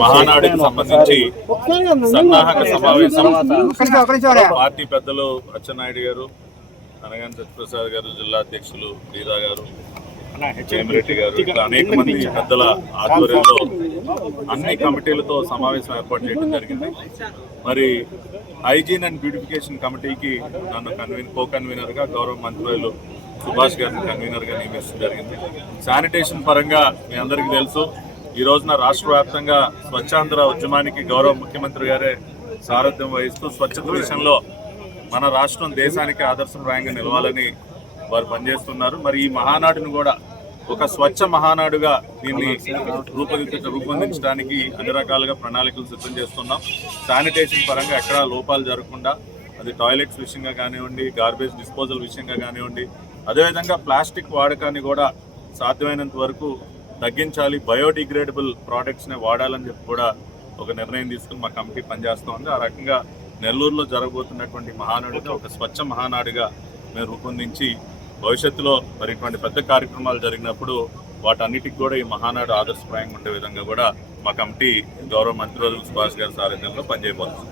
మహానాడుకి సంబంధించి సన్నాహక సమావేశం పార్టీ పెద్దలు అచ్చెన్నాయుడు గారు, అనగాని సత్యప్రసాద్ గారు, జిల్లా అధ్యక్షులు వీరా గారు, జయమిరెడ్డి గారు, ఇట్లా అనేక మంది పెద్దల ఆధ్వర్యంలో అన్ని కమిటీలతో సమావేశం ఏర్పాటు చేయడం జరిగింది. మరి హైజీన్ అండ్ బ్యూటిఫికేషన్ కమిటీకి నన్ను కో కన్వీనర్ గా, గౌరవ మంత్రులు సుభాష్ గారిని కన్వీనర్ గా నియమించడం జరిగింది. శానిటేషన్ పరంగా మీ అందరికీ తెలుసు, ఈ రోజున రాష్ట్ర వ్యాప్తంగా స్వచ్ఛాంధ్ర ఉద్యమానికి గౌరవ ముఖ్యమంత్రి గారే సారథ్యం వహిస్తూ స్వచ్ఛత విషయంలో మన రాష్ట్రం దేశానికి ఆదర్శప్రాయంగా నిలవాలని వారు పనిచేస్తున్నారు. మరి ఈ మహానాడును కూడా ఒక స్వచ్ఛ మహానాడుగా దీన్ని రూపొందించడానికి అన్ని రకాలుగా ప్రణాళికలు సిద్ధం చేస్తున్నాం. శానిటేషన్ పరంగా ఎక్కడా లోపాలు జరగకుండా, అది టాయిలెట్స్ విషయంగా కానివ్వండి, గార్బేజ్ డిస్పోజల్ విషయంగా కానివ్వండి, అదేవిధంగా ప్లాస్టిక్ వాడకాన్ని కూడా సాధ్యమైనంత వరకు తగ్గించాలి, బయోడిగ్రేడబుల్ ప్రోడక్ట్స్ని వాడాలని చెప్పి కూడా ఒక నిర్ణయం తీసుకుని మా కమిటీ పనిచేస్తూ ఉంది. ఆ రకంగా నెల్లూరులో జరగబోతున్నటువంటి మహానాడుగా ఒక స్వచ్ఛ మహానాడుగా మేము రూపొందించి భవిష్యత్తులో మరి ఇటువంటి పెద్ద కార్యక్రమాలు జరిగినప్పుడు వాటన్నిటికి కూడా ఈ మహానాడు ఆదర్శప్రాయంగా ఉండే విధంగా కూడా మా కమిటీ గౌరవ మంత్రివర్యులు సుభాష్ గారి సారథ్యంలో పనిచేయబోతుంది.